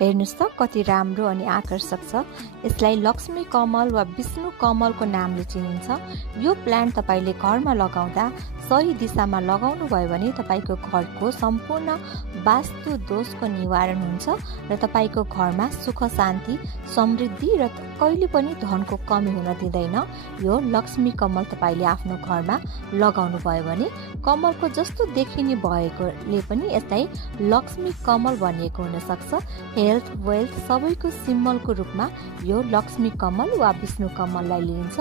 हेर्नुस् त कति राम्रो अनि आकर्षक छ। यसलाई लक्ष्मी कमल वा विष्णु कमलको नामले चिनिन्छ। यो प्लान्ट तपाईले घरमा लगाउँदा सही दिशामा लगाउनु भयो भने तपाईको घरको सम्पूर्ण वास्तु दोषको निवारण हुन्छ र तपाईको घरमा सुख शान्ति समृद्धि र कहिले पनि धनको कमी हुन दिँदैन। यो लक्ष्मी कमल तपाईले आफ्नो घरमा लगाउनु भयो भने कमलको जस्तो देखिने भएकोले पनि यसलाई लक्ष्मी कमल भनिएको हुन सक्छ। हेल्थ वेल्थ सबैको सिम्बलको रूपमा यो लक्ष्मी कमल वा विष्णु कमललाई लिइन्छ।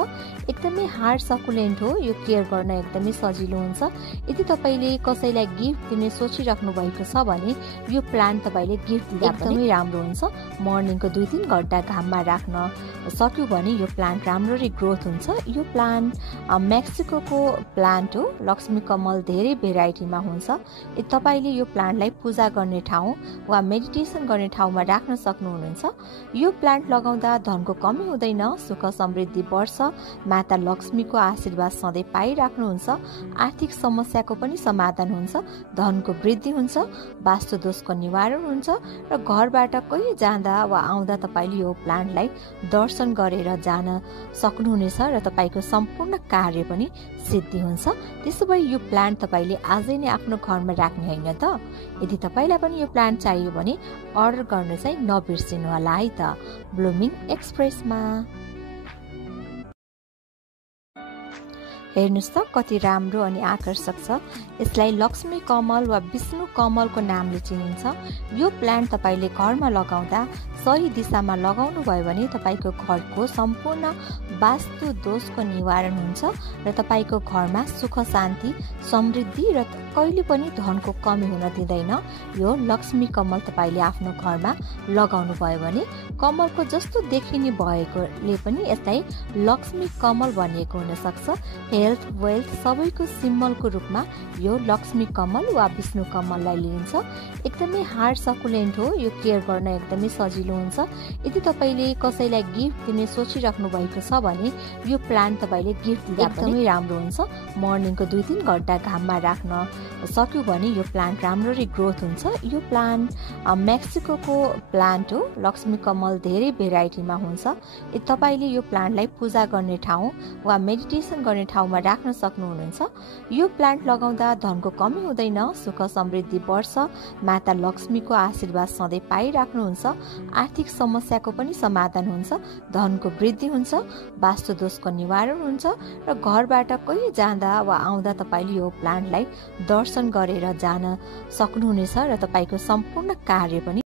एकदमै हार्ड सकुलेन्ट हो। यो केयर गर्न एकदमै सजिलो हुन्छ। यदि तपाईले कसैलाई गिफ्ट दिने सोचिराख्नु भएको छ भने यो प्लान्ट तपाईले गिफ्ट दिँदा एकदमै राम्रो हुन्छ। मर्निङको 2-3 घण्टा घाममा राख्न सक्यो भने यो प्लान्ट राम्ररी ग्रोथ हुन्छ। यो प्लान्ट मेक्सिकोको प्लान्ट हो। लक्ष्मी कमल धेरै भेराइटीमा हुन्छ। तपाईले यो प्लान्टलाई पूजा गर्ने ठाउँ वा मेडिटेसन गर्ने ठाउँमा राख्न सक्नुहुनेछ। यो प्लान्ट लगाउँदा धनको कमी हुँदैन, सुख समृद्धि बढ्छ, माता लक्ष्मीको आशीर्वाद सधैँ पाइराख्नुहुन्छ, आर्थिक समस्याको पनि समाधान हुन्छ, धनको वृद्धि हुन्छ, वास्तु दोषको निवारण हुन्छ र घरबाट कोही जाँदा वा आउँदा तपाईले यो प्लान्टलाई दर्शन गरेर जान सक्नुहुनेछ र तपाईको सम्पूर्ण कार्य पनि सिद्धि हुन्छ। त्यसो भए यो प्लान्ट तपाईले आजै नै आफ्नो घरमा राख्ने होइन त। यदि तपाईलाई पनि यो प्लान्ट चाहियो भने अर्डर गर्न चाहिँ नबिर्सिनु होला है त। ब्लुमिङ एक्सप्रेसमा। हेर्नुस् त कति राम्रो अनि आकर्षक छ। यसलाई लक्ष्मी कमल वा विष्णु कमलको नामले चिनिन्छ। यो प्लान्ट तपाईले घरमा लगाउँदा सही दिशामा लगाउनु भयो भने तपाईको घरको सम्पूर्ण वास्तु दोषको निवारण हुन्छ र तपाईको घरमा सुख शान्ति समृद्धि र कहिले पनि धनको कमी हुन दिँदैन। यो लक्ष्मी कमल तपाईले आफ्नो घरमा लगाउनु भयो भने कमलको जस्तो देखिने भएकोले पनि यसलाई लक्ष्मी कमल भनिएको हुन सक्छ। हेल्थ वेल्थ सबैको सिम्बलको रूपमा यो लक्ष्मी कमल वा विष्णु कमललाई लिइन्छ। एकदमै हार्ड सकुलेन्ट हो। यो केयर गर्न एकदमै सजिलो हुन्छ। यदि तपाईले कसैलाई गिफ्ट दिने सोचिराख्नु भएको छ भने यो प्लान्ट तपाईले गिफ्ट दिँदा एकदमै राम्रो हुन्छ। मर्निङको 2-3 घण्टा घाममा राख्न सक्यो भने यो प्लान्ट राम्ररी ग्रोथ हुन्छ। यो प्लान्ट मेक्सिकोको प्लान्ट हो। लक्ष्मी कमल धेरै भेराइटीमा हुन्छ। तपाईले यो प्लान्टलाई पूजा गर्ने ठाउँ वा मेडिटेसन गर्ने ठाउँमा राख्न सक्नुहुनेछ। यो प्लान्ट लगाउँदा धनको कमी हुँदैन, सुख समृद्धि बढ्छ, माता लक्ष्मीको आशीर्वाद सधैँ पाइराख्नुहुन्छ, आर्थिक समस्याको पनि समाधान हुन्छ, धनको वृद्धि हुन्छ, वास्तु दोषको निवारण हुन्छ र घरबाट कोही जाँदा वा आउँदा तपाईले यो प्लान्टलाई दर्शन गरेर जान सक्नुहुनेछ र तपाईको सम्पूर्ण कार्य पनि